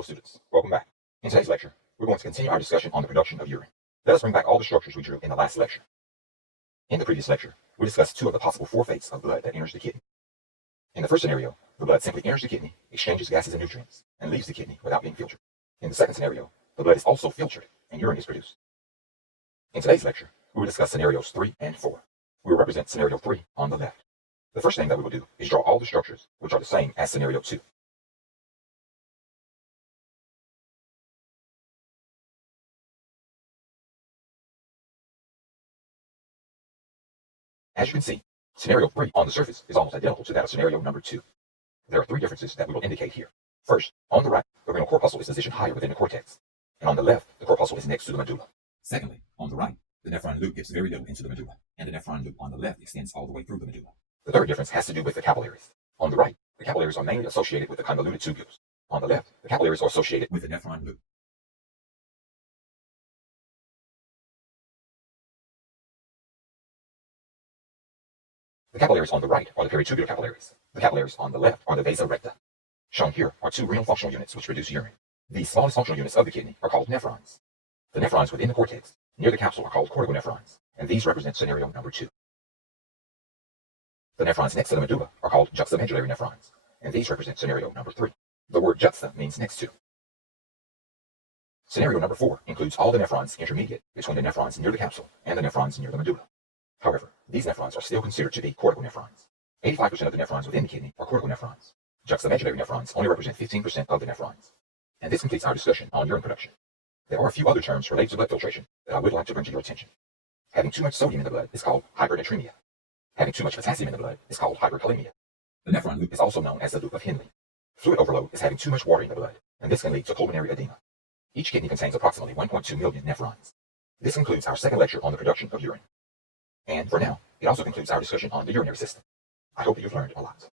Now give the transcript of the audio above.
Hello students, welcome back. In today's lecture, we're going to continue our discussion on the production of urine. Let us bring back all the structures we drew in the last lecture. In the previous lecture, we discussed two of the possible four fates of blood that enters the kidney. In the first scenario, the blood simply enters the kidney, exchanges gases and nutrients, and leaves the kidney without being filtered. In the second scenario, the blood is also filtered and urine is produced. In today's lecture, we will discuss scenarios 3 and 4. We will represent scenario 3 on the left. The first thing that we will do is draw all the structures which are the same as scenario 2. As you can see, scenario 3 on the surface is almost identical to that of scenario number 2. There are three differences that we will indicate here. First, on the right, the renal corpuscle is positioned higher within the cortex, and on the left, the corpuscle is next to the medulla. Secondly, on the right, the nephron loop gets very little into the medulla, and the nephron loop on the left extends all the way through the medulla. The third difference has to do with the capillaries. On the right, the capillaries are mainly associated with the convoluted tubules. On the left, the capillaries are associated with the nephron loop. The capillaries on the right are the peritubular capillaries. The capillaries on the left are the vasa recta. Shown here are two renal functional units which produce urine. These smallest functional units of the kidney are called nephrons. The nephrons within the cortex, near the capsule, are called corticonephrons, and these represent scenario number 2. The nephrons next to the medulla are called juxtamedullary nephrons, and these represent scenario number 3. The word juxta means next to. Scenario number 4 includes all the nephrons intermediate between the nephrons near the capsule and the nephrons near the medulla. However, these nephrons are still considered to be corticonephrons. 85% of the nephrons within the kidney are corticonephrons. Juxtamedullary nephrons only represent 15% of the nephrons. And this completes our discussion on urine production. There are a few other terms related to blood filtration that I would like to bring to your attention. Having too much sodium in the blood is called hypernatremia. Having too much potassium in the blood is called hyperkalemia. The nephron loop is also known as the loop of Henle. Fluid overload is having too much water in the blood, and this can lead to pulmonary edema. Each kidney contains approximately 1.2 million nephrons. This concludes our second lecture on the production of urine. And for now, it also concludes our discussion on the urinary system. I hope that you've learned a lot.